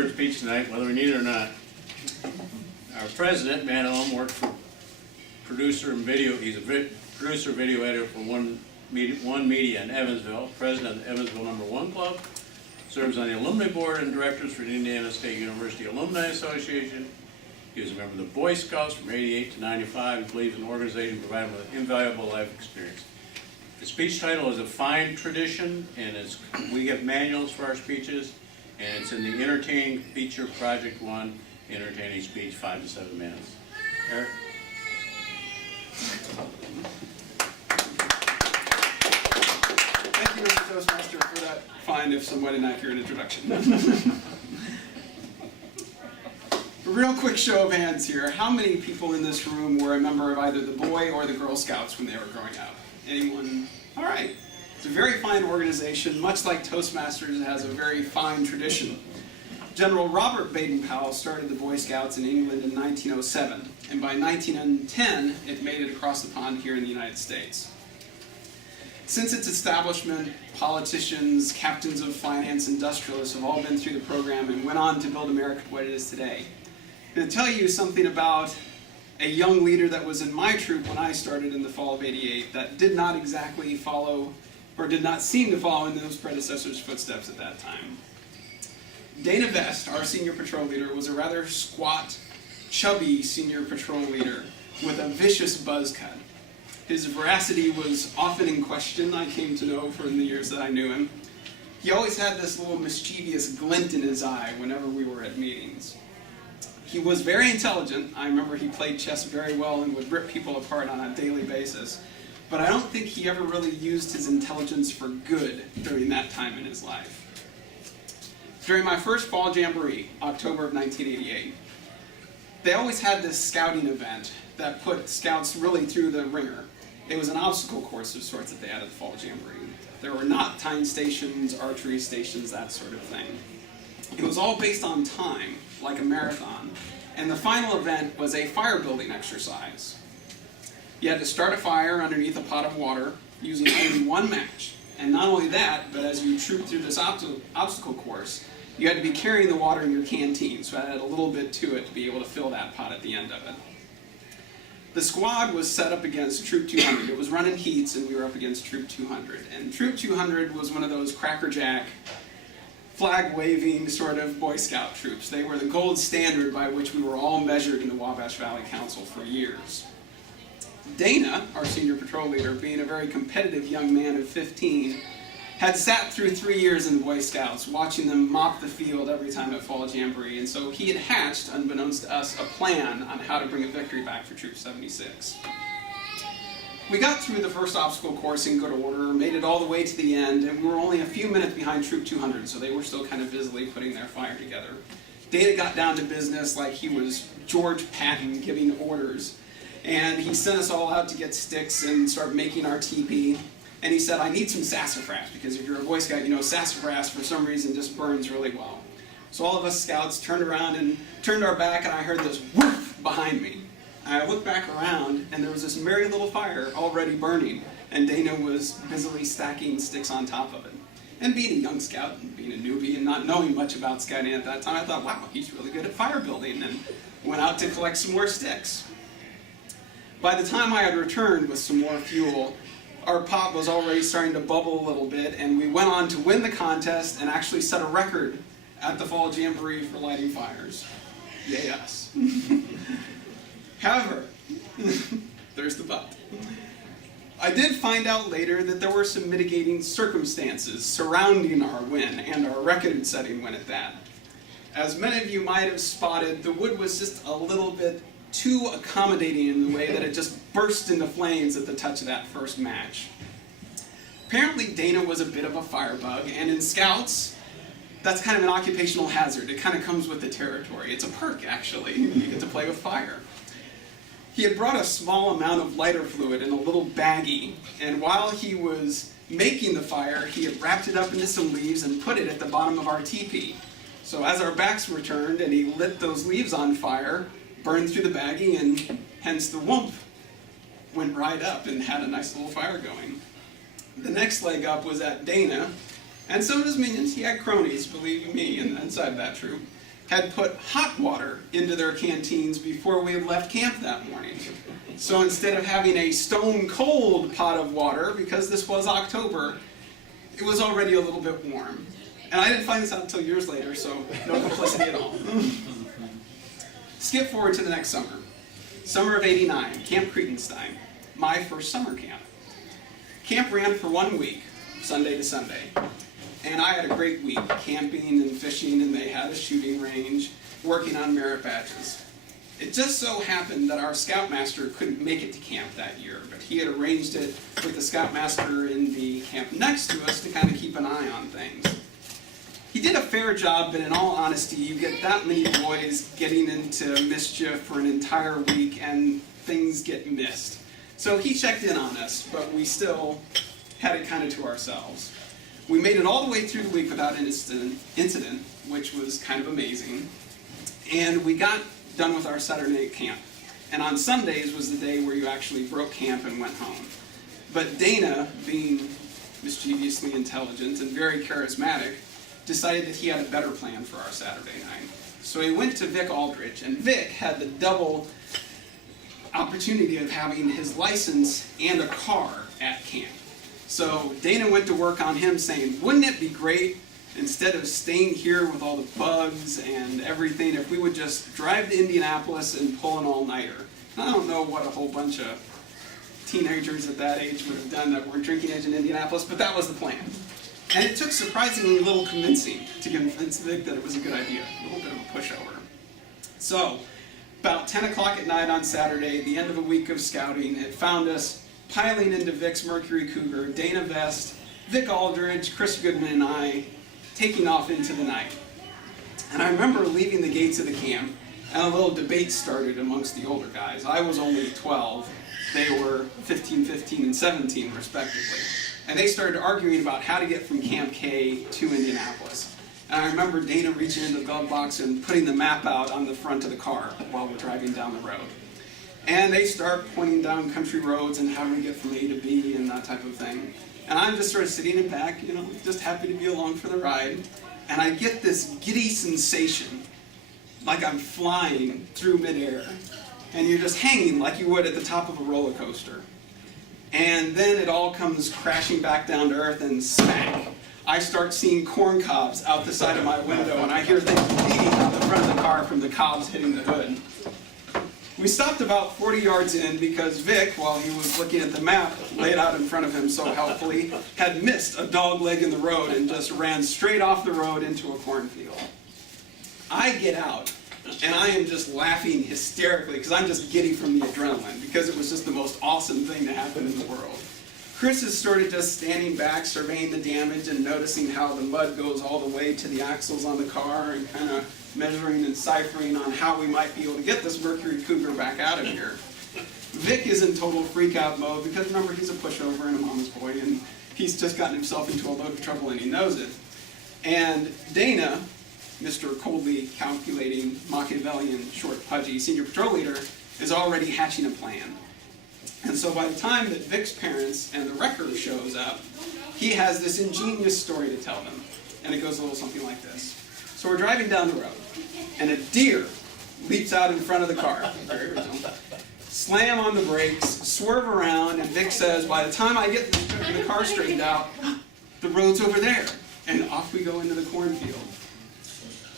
third speech tonight, whether we need it or not. Our president, Matt Elm, worked for producer and video. He's a producer, video editor for One Media in Evansville. President of the Evansville #1 Club. Serves on the alumni board and directors for the Indiana State University Alumni Association. He was a member of the Boy Scouts from '88 to '95. He believes in organization providing him with invaluable life experience. The speech title is A Fine Tradition, and we have manuals for our speeches, and it's in the Entertaining Feature Project 1, Entertaining Speech, 5 to 7 minutes. Eric? Thank you, Mr. Toastmaster, for that fine, if somewhat inaccurate introduction. A real quick show of hands here. How many people in this room were a member of either the Boy or the Girl Scouts when they were growing up? Anyone? All right. It's a very fine organization. Much like Toastmasters, it has a very fine tradition. General Robert Baden-Powell started the Boy Scouts in England in 1907, and by 1910, it made it across the pond here in the United States. Since its establishment, politicians, captains of finance, industrialists have all been through the program and went on to build America what it is today. I'm going to tell you something about a young leader that was in my troop when I started in the fall of '88 that did not exactly follow, or did not seem to follow in those predecessors' footsteps at that time. Dana Vest, our senior patrol leader, was a rather squat, chubby senior patrol leader with a vicious buzz cut. His veracity was often in question, I came to know from the years that I knew him. He always had this little mischievous glint in his eye whenever we were at meetings. He was very intelligent. I remember he played chess very well and would rip people apart on a daily basis. But I don't think he ever really used his intelligence for good during that time in his life. During my first fall jamboree, October of 1988, they always had this scouting event that put scouts really through the ringer. It was an obstacle course of sorts that they had at the fall jamboree. There were knot tying stations, archery stations, that sort of thing. It was all based on time, like a marathon, and the final event was a fire building exercise. You had to start a fire underneath a pot of water using only one match. And not only that, but as you trooped through this obstacle course, you had to be carrying the water in your canteen, so it had a little bit to it to be able to fill that pot at the end of it. The squad was set up against Troop 200. It was run in heats, and we were up against Troop 200. And Troop 200 was one of those crackerjack, flag-waving sort of Boy Scout troops. They were the gold standard by which we were all measured in the Wabash Valley Council for years. Dana, our senior patrol leader, being a very competitive young man of 15, had sat through 3 years in the Boy Scouts, watching them mop the field every time at Fall Jamboree, and so he had hatched, unbeknownst to us, a plan on how to bring a victory back for Troop 76. We got through the first obstacle course in good order, made it all the way to the end, and we were only a few minutes behind Troop 200, so they were still kind of busily putting their fire together. Dana got down to business like he was George Patton giving orders, and he sent us all out to get sticks and start making our teepee. And he said, I need some sassafras, because if you're a Boy Scout, you know sassafras for some reason just burns really well. So all of us scouts turned around and turned our back, and I heard this whoosh behind me. I looked back around, and there was this merry little fire already burning, and Dana was busily stacking sticks on top of it. And being a young scout, and being a newbie, and not knowing much about scouting at that time, I thought, wow, he's really good at fire building, and went out to collect some more sticks. By the time I had returned with some more fuel, our pot was already starting to bubble a little bit, and we went on to win the contest and actually set a record at the Fall Jamboree for lighting fires. Yay us. However, there's the but. I did find out later that there were some mitigating circumstances surrounding our win, and our record-setting win at that. As many of you might have spotted, the wood was just a little bit too accommodating in the way that it just burst into flames at the touch of that first match. Apparently Dana was a bit of a firebug, and in Scouts, that's kind of an occupational hazard. It kind of comes with the territory. It's a perk, actually. You get to play with fire. He had brought a small amount of lighter fluid in a little baggie, and while he was making the fire, he had wrapped it up into some leaves and put it at the bottom of our teepee. So as our backs were turned and he lit those leaves on fire, burned through the baggie, and hence the whoomp went right up and had a nice little fire going. The next leg up was at Dana, and some of his minions. He had cronies, believe me, inside that troop. had put hot water into their canteens before we had left camp that morning. So instead of having a stone cold pot of water, because this was October, it was already a little bit warm. And I didn't find this out until years later, so no complicity at all. Skip forward to the next summer. Summer of '89, Camp Cretenstein, my first summer camp. Camp ran for 1 week, Sunday to Sunday. And I had a great week, camping and fishing, and they had a shooting range, working on merit badges. It just so happened that our scoutmaster couldn't make it to camp that year, but he had arranged it with the scoutmaster in the camp next to us to kind of keep an eye on things. He did a fair job, but in all honesty, you get that many boys getting into mischief for an entire week and things get missed. So he checked in on us, but we still had it kind of to ourselves. We made it all the way through the week without an incident, which was kind of amazing. And we got done with our Saturday night camp. And on Sundays was the day where you actually broke camp and went home. But Dana, being mischievously intelligent and very charismatic, decided that he had a better plan for our Saturday night. So he went to Vic Aldridge, and Vic had the double opportunity of having his license and a car at camp. So Dana went to work on him saying, wouldn't it be great, instead of staying here with all the bugs and everything, if we would just drive to Indianapolis and pull an all-nighter? I don't know what a whole bunch of teenagers at that age would have done that weren't drinking age in Indianapolis, but that was the plan. And it took surprisingly little convincing to convince Vic that it was a good idea. A little bit of a pushover. So, about 10 o'clock at night on Saturday, the end of a week of scouting, it found us piling into Vic's Mercury Cougar, Dana Vest, Vic Aldridge, Chris Goodman, and I taking off into the night. And I remember leaving the gates of the camp, and a little debate started amongst the older guys. I was only 12. They were 15, 15, and 17, respectively. And they started arguing about how to get from Camp K to Indianapolis. And I remember Dana reaching into the glove box and putting the map out on the front of the car while we're driving down the road. And they start pointing down country roads and how do we get from A to B and that type of thing. And I'm just sort of sitting in back, just happy to be along for the ride. And I get this giddy sensation, like I'm flying through midair. And you're just hanging like you would at the top of a roller coaster. And then it all comes crashing back down to earth and smack. I start seeing corn cobs out the side of my window, and I hear things beating out the front of the car from the cobs hitting the hood. We stopped about 40 yards in because Vic, while he was looking at the map laid out in front of him so helpfully, had missed a dog leg in the road and just ran straight off the road into a cornfield. I get out, and I am just laughing hysterically because I'm just giddy from the adrenaline because it was just the most awesome thing to happen in the world. Chris is sort of just standing back, surveying the damage and noticing how the mud goes all the way to the axles on the car and kind of measuring and ciphering on how we might be able to get this Mercury Cougar back out of here. Vic is in total freak-out mode because, remember, he's a pushover and a mama's boy, and he's just gotten himself into a load of trouble and he knows it. And Dana, Mr. coldly calculating, Machiavellian, short, pudgy senior patrol leader, is already hatching a plan. And so by the time that Vic's parents and the wrecker shows up, he has this ingenious story to tell them. And it goes a little something like this. So we're driving down the road, and a deer leaps out in front of the car. Very original. Slam on the brakes, swerve around, and Vic says, by the time I get the car straightened out, the road's over there. And off we go into the cornfield.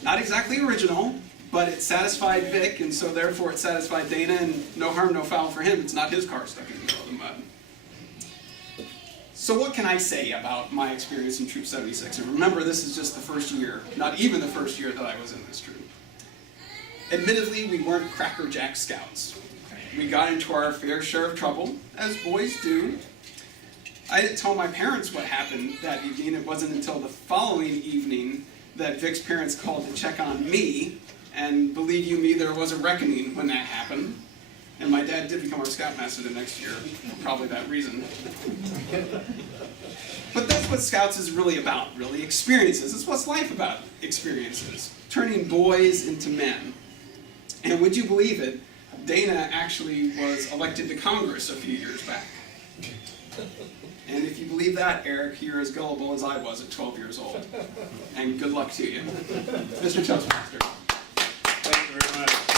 Not exactly original, but it satisfied Vic, and so therefore it satisfied Dana, and no harm, no foul for him. It's not his car stuck in the middle of the mud. So what can I say about my experience in Troop 76? And remember, this is just the first year, not even the first year that I was in this troop. Admittedly, we weren't crackerjack scouts. We got into our fair share of trouble, as boys do. I didn't tell my parents what happened that evening. It wasn't until the following evening that Vic's parents called to check on me, and believe you me, there was a reckoning when that happened. And my dad did become our scoutmaster the next year, for probably that reason. But that's what Scouts is really about, really, experiences. It's what's life about, experiences. Turning boys into men. And would you believe it, Dana actually was elected to Congress a few years back. And if you believe that, Eric, you're as gullible as I was at 12 years old. And good luck to you. Mr. Toastmaster. you very much.